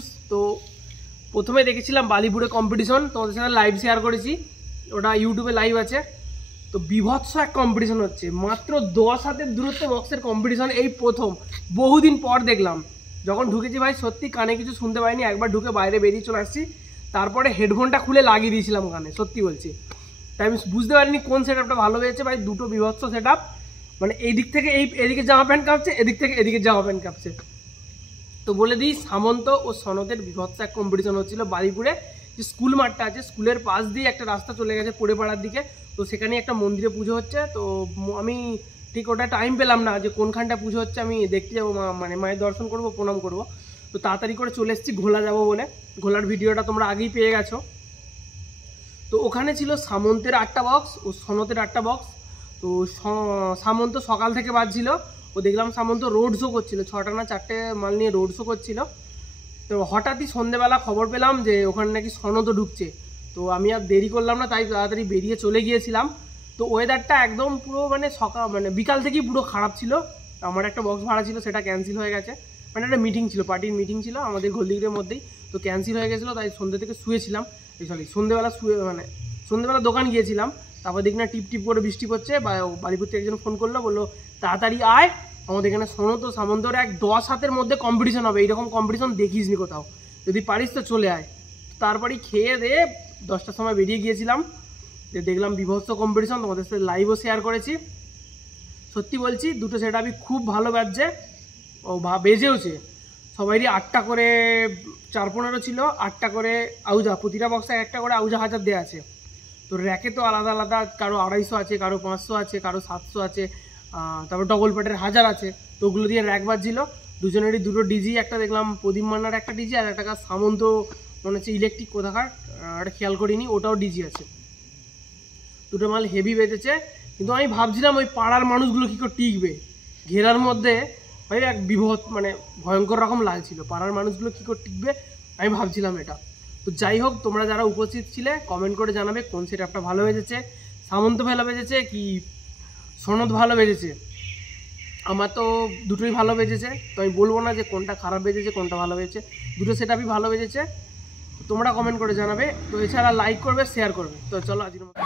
Views. তো প্রথমে দেখেছিলাম বালিপুরে কম্পিটিশন, তোমাদের সাথে লাইভ শেয়ার করেছি, ওটা ইউটিউবে লাইভ আছে। তো বিভৎস এক কম্পিটিশন হচ্ছে, মাত্র 10 হাতের দূরত্ব বক্সের কম্পিটিশন, এই প্রথম বহুদিন পর দেখলাম। যখন ঢুকেছি ভাই সত্যি কানে কিছু শুনতে পাইনি, একবার ঢুকে বাইরে বেরিয়ে চলে আসছি, তারপরে হেডফোনটা খুলে লাগিয়ে দিয়েছিলাম কানে, সত্যি বলছি। তাই আমি বুঝতে পারিনি কোন সেট আপটা ভালো হয়েছে ভাই, দুটো বিভৎস সেট আপ, মানে এই দিক থেকে এদিকে জামা প্যান্ট কাঁপছে, এদিক থেকে এদিকে জামা প্যান্ট কাঁপছে। তো বলে দিই, সামন্ত ও সনতের বিভৎস এক কম্পিটিশন হচ্ছিল বালিপুরে, যে স্কুল মাঠটা আছে, স্কুলের পাশ দিয়ে একটা রাস্তা চলে গেছে পড়ে পাড়ার দিকে, তো সেখানে একটা মন্দিরে পুজো হচ্ছে। তো আমি ঠিক ওটা টাইম পেলাম না যে কোনখানটা পুজো হচ্ছে, আমি দেখতে যাবো, মানে মায়ের দর্শন করব, প্রণাম করব। তো তাড়াতাড়ি করে চলে এসেছি ঘোলা যাবো বলে, ঘোলার ভিডিওটা তোমরা আগেই পেয়ে গেছো। তো ওখানে ছিল সামন্তের 8টা বক্স ও সনতের 8টা বক্স। তো সামন্ত সকাল থেকে বাজছিল, ও দেখলাম সামন্ত রোড শো করছিল, 6টা না 4টে মাল নিয়ে রোড শো করছিল। তো হঠাৎই সন্ধ্যেবেলা খবর পেলাম যে ওখানে নাকি সনতও ঢুকছে। তো আমি আর দেরি করলাম না, তাই তাড়াতাড়ি বেরিয়ে চলে গিয়েছিলাম। তো ওয়েদারটা একদম পুরো মানে বিকাল থেকেই পুরো খারাপ ছিল। আমার একটা বক্স ভাড়া ছিল, সেটা ক্যান্সেল হয়ে গেছে, মানে একটা মিটিং ছিল, পার্টির মিটিং ছিল আমাদের গোলদিঘির মধ্যেই, তো ক্যান্সেল হয়ে গেছিলো। তাই সন্ধ্যে থেকে শুয়েছিলাম, সন্ধ্যেবেলা দোকান গিয়েছিলাম। তারপর দেখি না টিপ টিপ করে বৃষ্টি পড়ছে, বালিপুর থেকে একজন ফোন করলো, বললো তাড়াতাড়ি আয়, আমাদের এখানে সনত ও সামন্তর এক 10 হাতের মধ্যে কম্পিটিশন হবে, এইরকম কম্পিটিশন দেখিস নি কোথাও, যদি পারিস তো চলে আয়। তারপরই খেয়ে দিয়ে 10টার সময় বেরিয়ে গিয়েছিলাম, দেখলাম বিভৎস কম্পিটিশন, তোমাদের সাথে লাইভও শেয়ার করেছি। সত্যি বলছি দুটো সেট আপই খুব ভালো বাজছে, ও বেজেওছে। সবারই 8টা করে 4-15 ছিল, 8টা করে আউজা, প্রতিটা বক্সে একটা করে আউজা হাজার দেওয়া আছে। তো র্যাকে তো আলাদা আলাদা, কারো 250 আছে, কারো 500 আছে, কারো 700 আছে, তারপর ডবল প্যাটের 1000 আছে। তো ওগুলো দিয়ে র্যাক বাজছিল। দুজনেরই দুটো ডিজি, একটা দেখলাম প্রদীপ মান্নার একটা ডিজি, আর একটা সামন্ত মনে হচ্ছে ইলেকট্রিক কোথাকার, একটা খেয়াল করিনি, ওটাও ডিজি আছে। দুটো মাল হেভি বেজেছে। কিন্তু আমি ভাবছিলাম ওই পাড়ার মানুষগুলো কী করে টিকবে ঘেরার মধ্যে, ভাই এক মানে ভয়ঙ্কর রকম লাগছিল, পাড়ার মানুষগুলো কী করে টিকবে আমি ভাবছিলাম এটা। তো যাই হোক, তোমরা যারা উপস্থিত ছিলে কমেন্ট করে জানাবে কোন সেট আপটা ভালো বেজেছে, সামন্ত ভালো বেজেছে কি সনদ ভালো বেজেছে। আমার তো দুটোই ভালো বেজেছে, তো আমি বলবো না যে কোনটা খারাপ বেজেছে কোনটা ভালো বেজেছে, দুটো সেট আপই ভালো বেজেছে। তোমরা কমেন্ট করে জানাবে। তো এছাড়া লাইক করবে, শেয়ার করবে। তো চলো আজকের মতো।